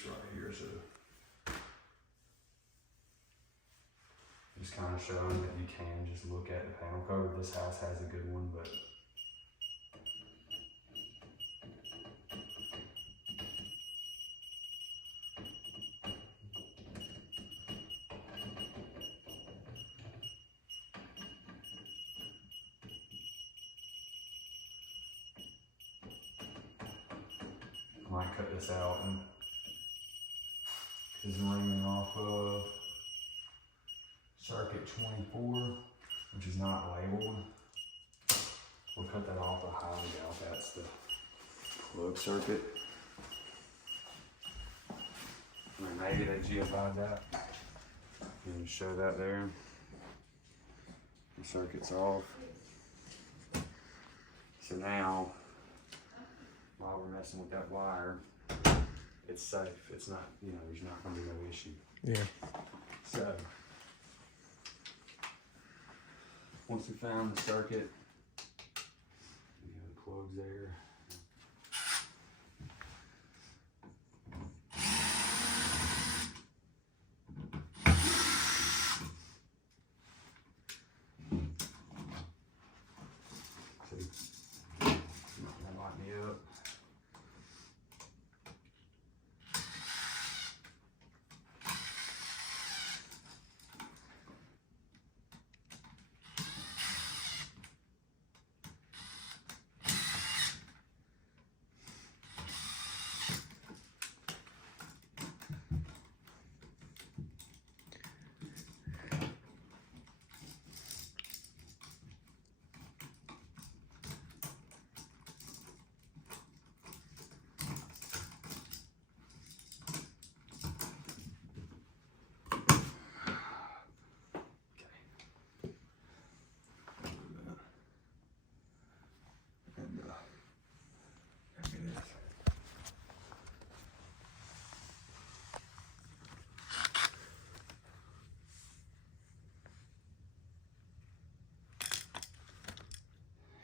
this right here, so just kind of showing that you can just look at the panel cover. This house has a good one, but I might cut this out and this is running off of circuit 24, which is not labeled. We'll cut that off. I highly doubt that's the plug circuit. I mean, maybe they GFI'd that. You can show that there. The circuit's off. So now, while we're messing with that wire, it's safe. It's not, you know, there's not going to be no issue. Yeah. So, once we found the circuit, we have the plugs there. See, that light me up.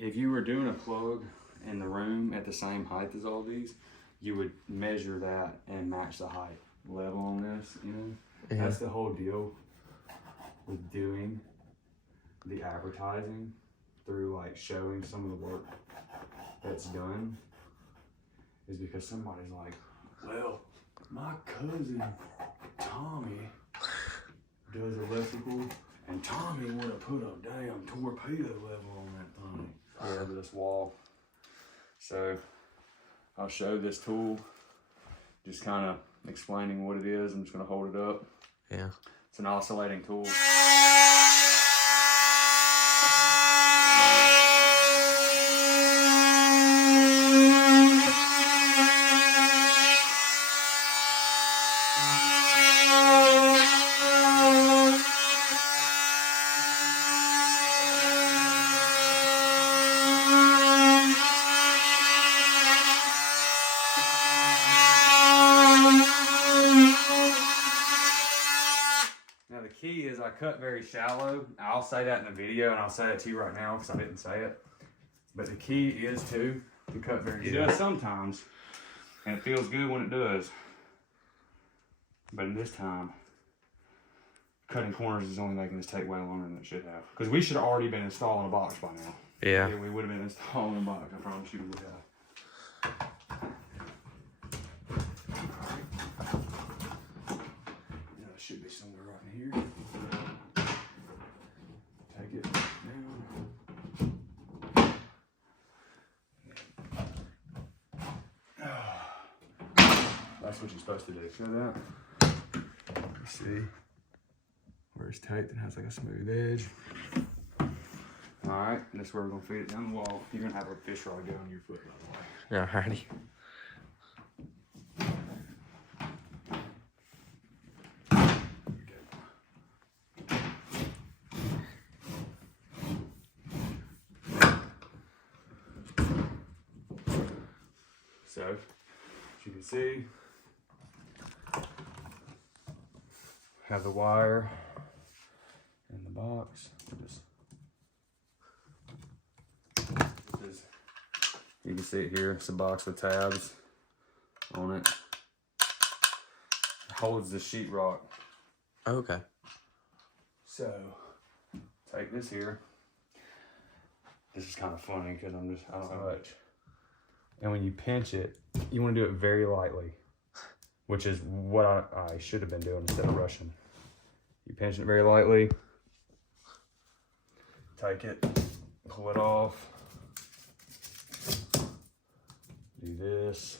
If you were doing a plug in the room at the same height as all these, you would measure that and match the height level on this, you know? Yeah. That's the whole deal with doing the advertising through like showing some of the work that's done, is because somebody's like, well, my cousin Tommy does electrical and Tommy would have put a damn torpedo level on that thing. Over this wall. So I'll show this tool, just kind of explaining what it is. I'm just going to hold it up. Yeah. It's an oscillating tool. I cut very shallow. I'll say that in the video, and I'll say it to you right now because I didn't say it. But the key is to cut very shallow. It does sometimes, and it feels good when it does. But in this time, cutting corners is only making this take way longer than it should have. Because we should have already been installing a box by now. Yeah. We would have been installing a box. I promise you we would have. It should be somewhere right in here. Take it down. That's what you're supposed to do. See that? You see where it's taped and has like a smooth edge. Alright, and that's where we're gonna feed it down the wall. You're gonna have a fish rod go on your foot, by the way. Alrighty. So, as you can see, have the wire in the box. You can see it here. It's a box with tabs on it. holds the sheetrock. Okay. So, take this here. This is kind of funny because I don't know much. And when you pinch it, you want to do it very lightly, which is what I should have been doing instead of rushing. You pinch it very lightly, take it, pull it off, do this.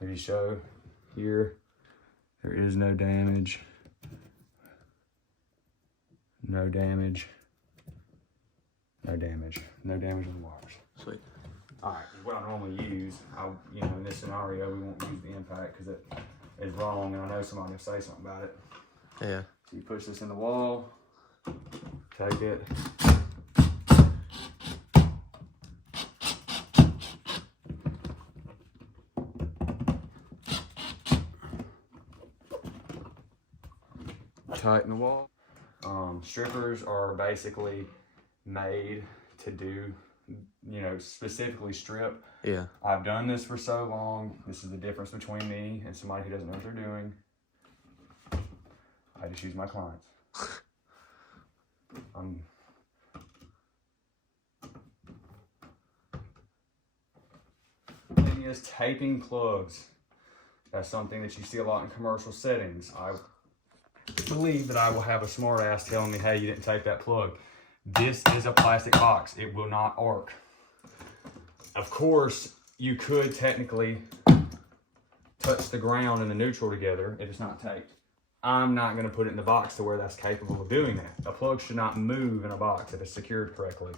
Maybe show here, there is no damage. No damage. No damage. No damage on the wires. Sweet. All right, what I normally use, in this scenario, we won't use the impact because it is wrong, and I know somebody will say something about it. Yeah. So you push this in the wall, take it. Tighten the wall. Strippers are basically made to do, specifically strip. Yeah. I've done this for so long. This is the difference between me and somebody who doesn't know what they're doing. I just use my clients. Thing is taping plugs. That's something that you see a lot in commercial settings. I believe that I will have a smart ass telling me, hey, you didn't tape that plug. This is a plastic box. It will not arc. Of course, you could technically touch the ground and the neutral together if it's not taped. I'm not going to put it in the box to where that's capable of doing that. A plug should not move in a box if it's secured correctly.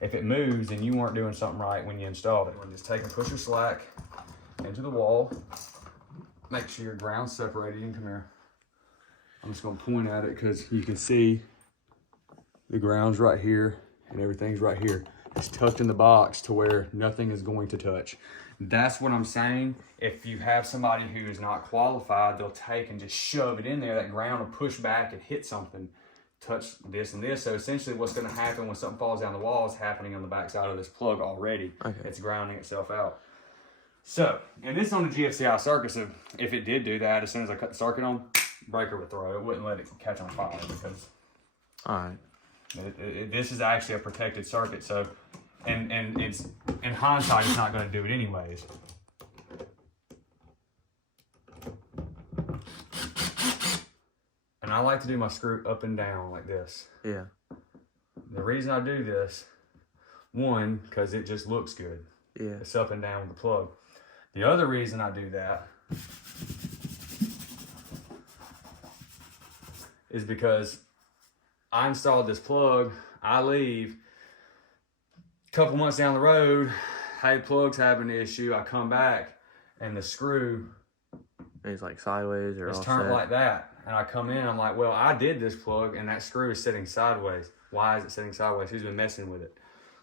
If it moves, then you weren't doing something right when you installed it. Just take and push your slack into the wall. Make sure your ground's separated. You can come here. I'm just going to point at it because you can see the ground's right here and everything's right here. It's tucked in the box to where nothing is going to touch. That's what I'm saying. If you have somebody who is not qualified, they'll take and just shove it in there. That ground will push back and hit something, touch this and this. So essentially what's going to happen when something falls down the wall is happening on the back side of this plug already. Okay. It's grounding itself out. So, and this is on the GFCI circuit, so if it did do that, as soon as I cut the circuit on, breaker would throw. It wouldn't let it catch on fire because this is actually a protected circuit. So, and it's in hindsight, it's not going to do it anyways. And I like to do my screw up and down like this. Yeah. The reason I do this, one, because it just looks good. Yeah. It's up and down with the plug. The other reason I do that is because I installed this plug, I leave, a couple months down the road, hey, plug's having an issue, I come back, and the screw is like sideways or it's offset. turned like that. And I come in, I'm like, well, I did this plug, and that screw is sitting sideways. Why is it sitting sideways? Who's been messing with it?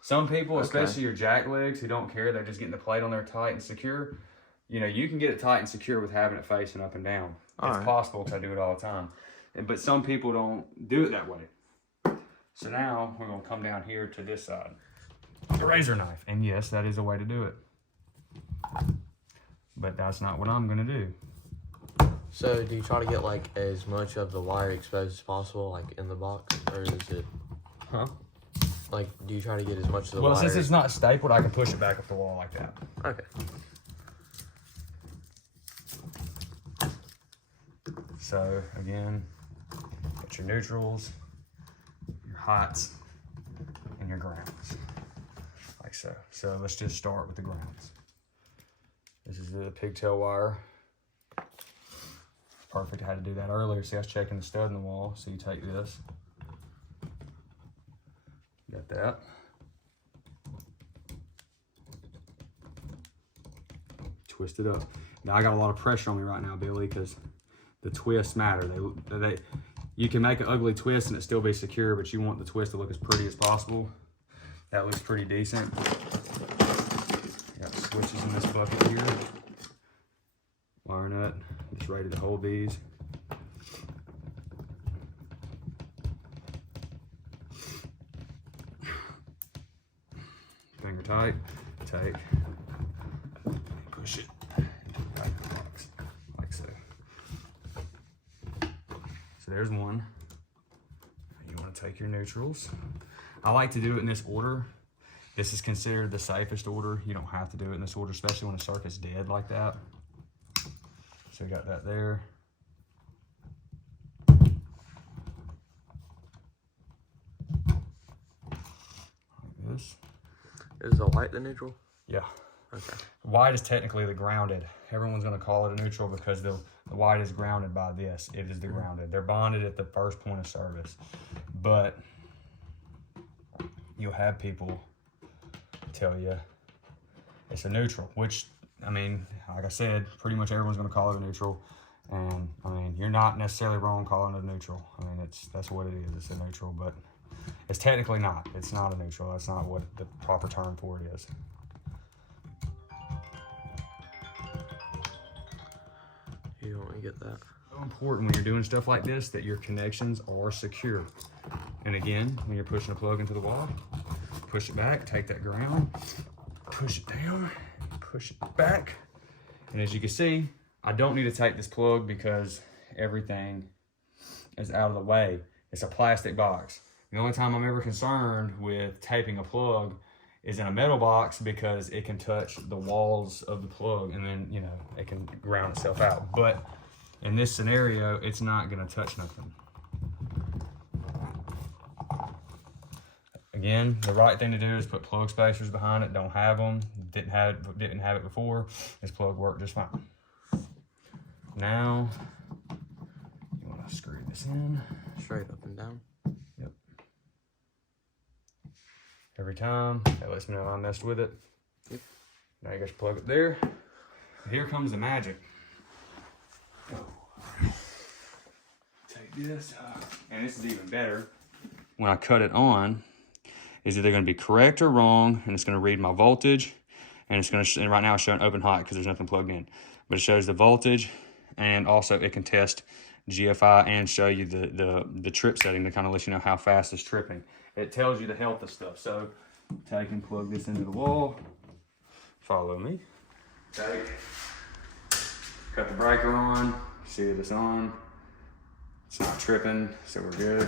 Some people, especially your jack legs, who don't care, they're just getting the plate on there tight and secure. You can get it tight and secure with having it facing up and down. It's possible because I do it all the time. But some people don't do it that way. So now we're going to come down here to this side. The razor knife. And yes, that is a way to do it. But that's not what I'm going to do. So do you try to get like as much of the wire exposed as possible, like in the box? Or is it... Huh? Like, do you try to get as much of the wire... Well, since it's not stapled, I can push it back up the wall like that. Okay. So, again, got your neutrals, your hots, and your grounds, like so. So let's just start with the grounds. This is the pigtail wire. Perfect, I had to do that earlier. See, I was checking the stud in the wall. So you take this, got that. Twist it up. Now I got a lot of pressure on me right now, Billy, because the twists matter. You can make an ugly twist and it still be secure, but you want the twist to look as pretty as possible. That looks pretty decent. Got switches in this bucket here. Wire nut, just ready to hold these. Finger tight, take, push it into the back of the box, like so. So there's one. You want to take your neutrals. I like to do it in this order. This is considered the safest order. You don't have to do it in this order, especially when a circuit's dead like that. So we got that there. Like this. Is the white the neutral? Yeah. Okay. White is technically the grounded. Everyone's going to call it a neutral because the white is grounded by this. It is the grounded. They're bonded at the first point of service. But you'll have people tell you it's a neutral, which, I mean, like I said, pretty much everyone's going to call it a neutral. And, I mean, you're not necessarily wrong calling it a neutral. I mean, that's what it is. It's a neutral, but it's technically not. It's not a neutral. That's not what the proper term for it is. You don't want to get that. So important when you're doing stuff like this that your connections are secure. And again, when you're pushing a plug into the wall, push it back, take that ground, push it down, push it back. And as you can see, I don't need to take this plug because everything is out of the way. It's a plastic box. The only time I'm ever concerned with taping a plug is in a metal box because it can touch the walls of the plug and then, you know, it can ground itself out. But in this scenario, it's not gonna touch nothing. Again, the right thing to do is put plug spacers behind it. Don't have them. Didn't have it before. This plug worked just fine. Now, you wanna screw this in. Straight up and down. Yep. Every time, that lets me know I messed with it. Yep. Now you got your plug it there. Here comes the magic. Take this, and this is even better. When I cut it on, is either going to be correct or wrong, and it's going to read my voltage, and it's going to, and right now it's showing open hot because there's nothing plugged in, but it shows the voltage, and also it can test GFI and show you the trip setting to kind of let you know how fast it's tripping. It tells you the health of stuff. So take and plug this into the wall. Follow me. Take. Cut the breaker on. See that it's on. It's not tripping, so we're good.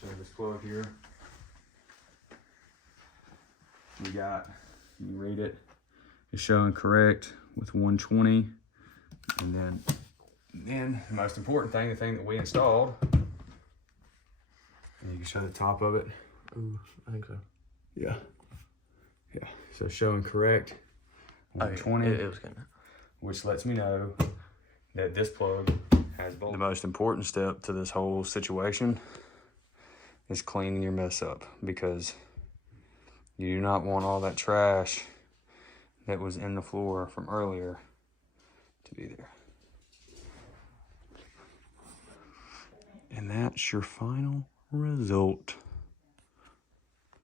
Show this plug here. You read it. It's showing correct with 120. And then the most important thing, the thing that we installed, and you can show the top of it. Ooh, I think so. Yeah. Yeah. So showing correct 120, it was good. Which lets me know that this plug has voltage. The most important step to this whole situation is cleaning your mess up, because you do not want all that trash that was in the floor from earlier to be there. And that's your final result.